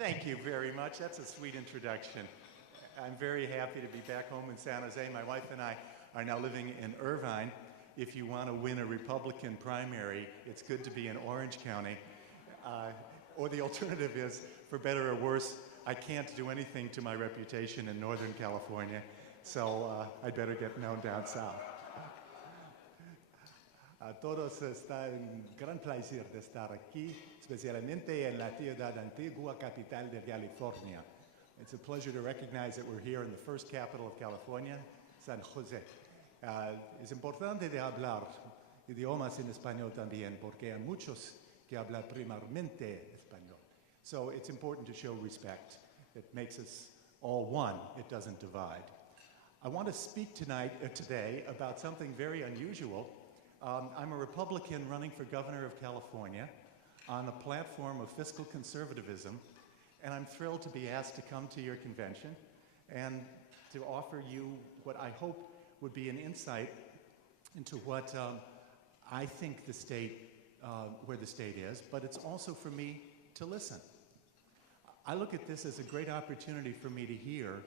Thank you very much. That's a sweet introduction. I'm very happy to be back home in San Jose. My wife and I are now living in Irvine. If you want to win a Republican primary, it's good to be in Orange County. Or the alternative is, for better or worse, I can't do anything to my reputation in Northern California, so I'd better get known down south. A todos está un gran placer de estar aquí, especialmente en la ciudad antigua capital de California. It's a pleasure to recognize that we're here in the first capital of California, San Jose. Es importante de hablar idiomas en español también, porque hay muchos que hablan primeramente español. So it's important to show respect. It makes us all one. It doesn't divide. I want to speak today about something very unusual. I'm a Republican running for governor of California on a platform of fiscal conservatism, and I'm thrilled to be asked to come to your convention and to offer you what I hope would be an insight into what I think the state, where the state is, but it's also for me to listen. I look at this as a great opportunity for me to hear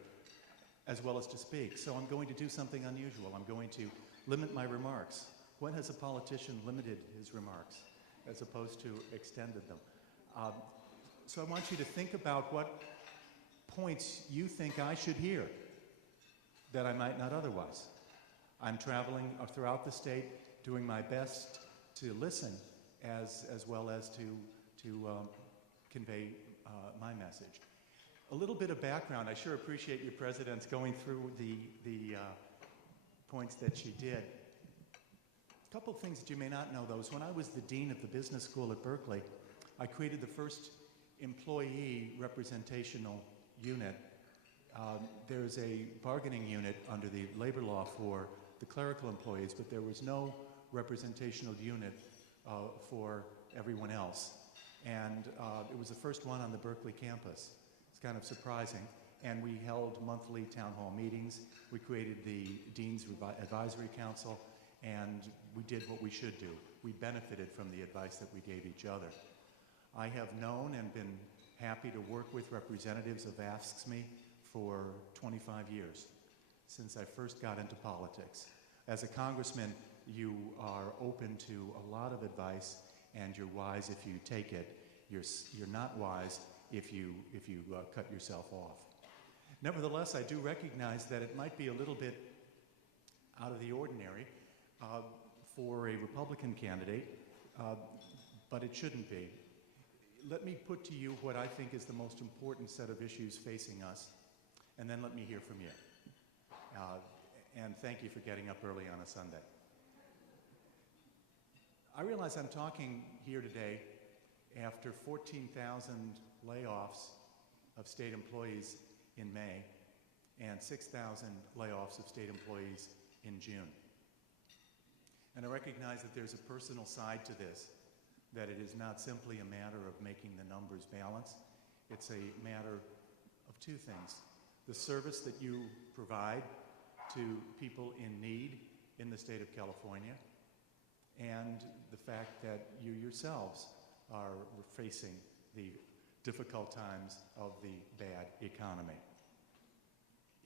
as well as to speak, so I'm going to do something unusual. I'm going to limit my remarks. When has a politician limited his remarks as opposed to extended them? So I want you to think about what points you think I should hear that I might not otherwise. I'm traveling throughout the state, doing my best to listen as well as to convey my message. A little bit of background. I sure appreciate your presidents going through the points that she did. A couple of things that you may not know, though, is when I was the dean of the business school at Berkeley, I created the first employee representational unit. There's a bargaining unit under the labor law for the clerical employees, but there was no representational unit for everyone else. And it was the first one on the Berkeley campus. It's kind of surprising. And we held monthly town hall meetings. We created the Dean's Advisory Council, and we did what we should do. We benefited from the advice that we gave each other. I have known and been happy to work with representatives of AFSCME for 25 years, since I first got into politics. As a congressman, you are open to a lot of advice, and you're wise if you take it. You're not wise if you cut yourself off. Nevertheless, I do recognize that it might be a little bit out of the ordinary for a Republican candidate, but it shouldn't be. Let me put to you what I think is the most important set of issues facing us, and then let me hear from you. And thank you for getting up early on a Sunday. I realize I'm talking here today after 14,000 layoffs of state employees in May and 6,000 layoffs of state employees in June. And I recognize that there's a personal side to this, that it is not simply a matter of making the numbers balance. It's a matter of two things: the service that you provide to people in need in the state of California, and the fact that you yourselves are facing the difficult times of the bad economy.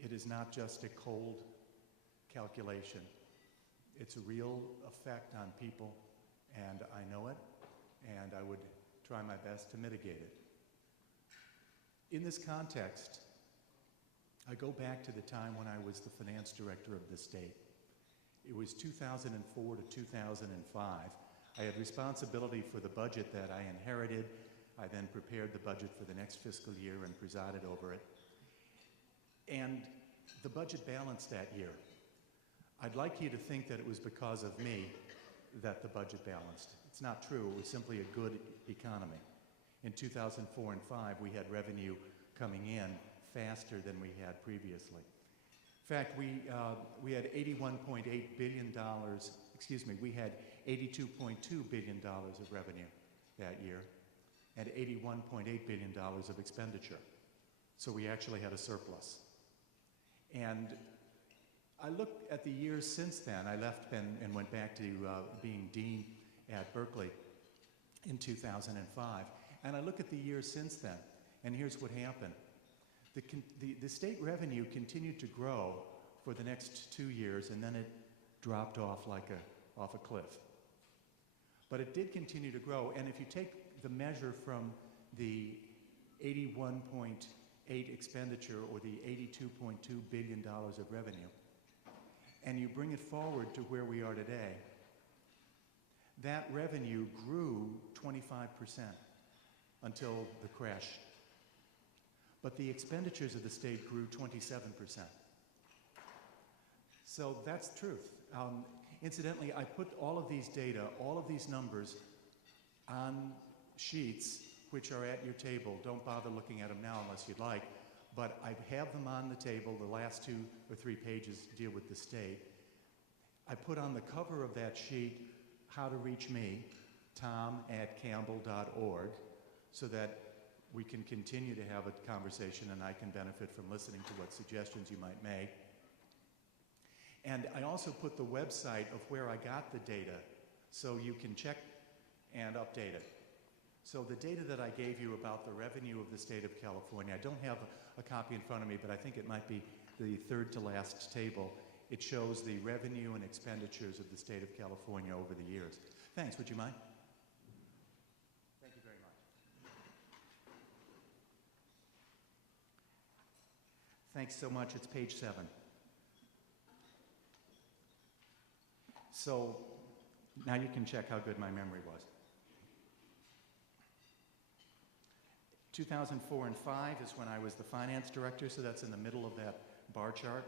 It is not just a cold calculation. It's a real effect on people, and I know it, and I would try my best to mitigate it. In this context, I go back to the time when I was the finance director of the state. It was 2004 to 2005. I had responsibility for the budget that I inherited. I then prepared the budget for the next fiscal year and presided over it. And the budget balanced that year. I'd like you to think that it was because of me that the budget balanced. It's not true. It was simply a good economy. In 2004 and 5, we had revenue coming in faster than we had previously. In fact, we had $81.8 billion, we had $82.2 billion of revenue that year and $81.8 billion of expenditure. So we actually had a surplus. And I looked at the years since then. I left and went back to being dean at Berkeley in 2005. And I look at the years since then, And here's what happened. The state revenue continued to grow for the next 2 years, and then it dropped off like off a cliff. But it did continue to grow, and if you take the measure from the 81.8 expenditure or the $82.2 billion of revenue, and you bring it forward to where we are today, that revenue grew 25% until the crash. But the expenditures of the state grew 27%. So that's truth. Incidentally, I put all of these data, all of these numbers on sheets which are at your table. Don't bother looking at them now unless you'd like, but I have them on the table. The last 2 or 3 pages deal with the state. I put on the cover of that sheet how to reach me, tom@campbell.org, so that we can continue to have a conversation and I can benefit from listening to what suggestions you might make. And I also put the website of where I got the data so you can check and update it. So the data that I gave you about the revenue of the state of California, I don't have a copy in front of me, but I think it might be the third to last table. It shows the revenue and expenditures of the state of California over the years. Thanks, would you mind? Thank you very much. Thanks so much, it's page 7. So now you can check how good my memory was. 2004 and 5 is when I was the finance director, so that's in the middle of that bar chart.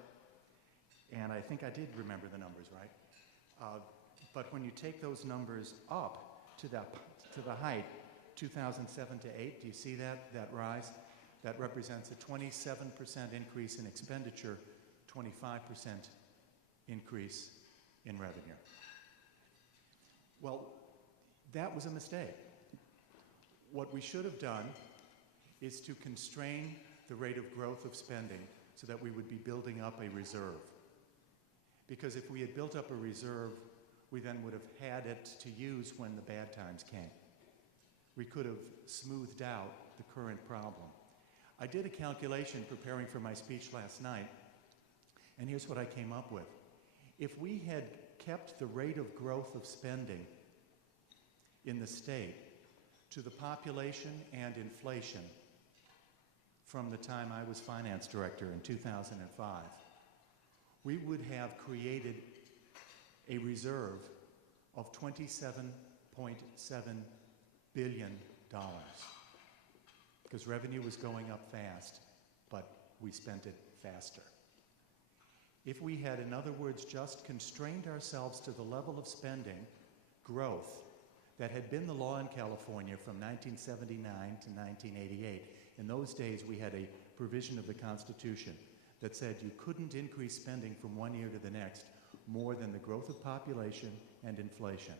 And I think I did remember the numbers, right? But when you take those numbers up to the height, 2007 to 8, do you see that rise? That represents a 27% increase in expenditure, 25% increase in revenue. Well, that was a mistake. What we should have done is to constrain the rate of growth of spending so that we would be building up a reserve. Because if we had built up a reserve, we then would have had it to use when the bad times came. We could have smoothed out the current problem. I did a calculation preparing for my speech last night, and here's what I came up with. If we had kept the rate of growth of spending in the state to the population and inflation from the time I was finance director in 2005, we would have created a reserve of $27.7 billion because revenue was going up fast, but we spent it faster. If we had, in other words, just constrained ourselves to the level of spending growth that had been the law in California from 1979 to 1988, in those days we had a provision of the Constitution that said you couldn't increase spending from one year to the next more than the growth of population and inflation.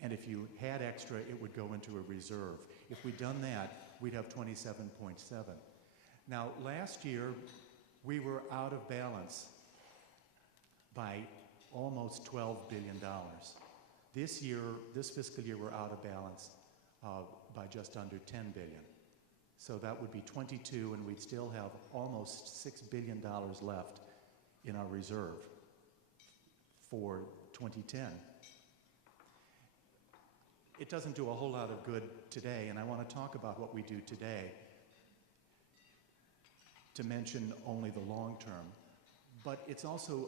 And if you had extra, it would go into a reserve. If we'd done that, we'd have 27.7. Now, last year, we were out of balance by almost $12 billion. This year, this fiscal year, we're out of balance by just under $10 billion. So that would be 22, and we'd still have almost $6 billion left in our reserve for 2010. It doesn't do a whole lot of good today, and I want to talk about what we do today to mention only the long term. But it's also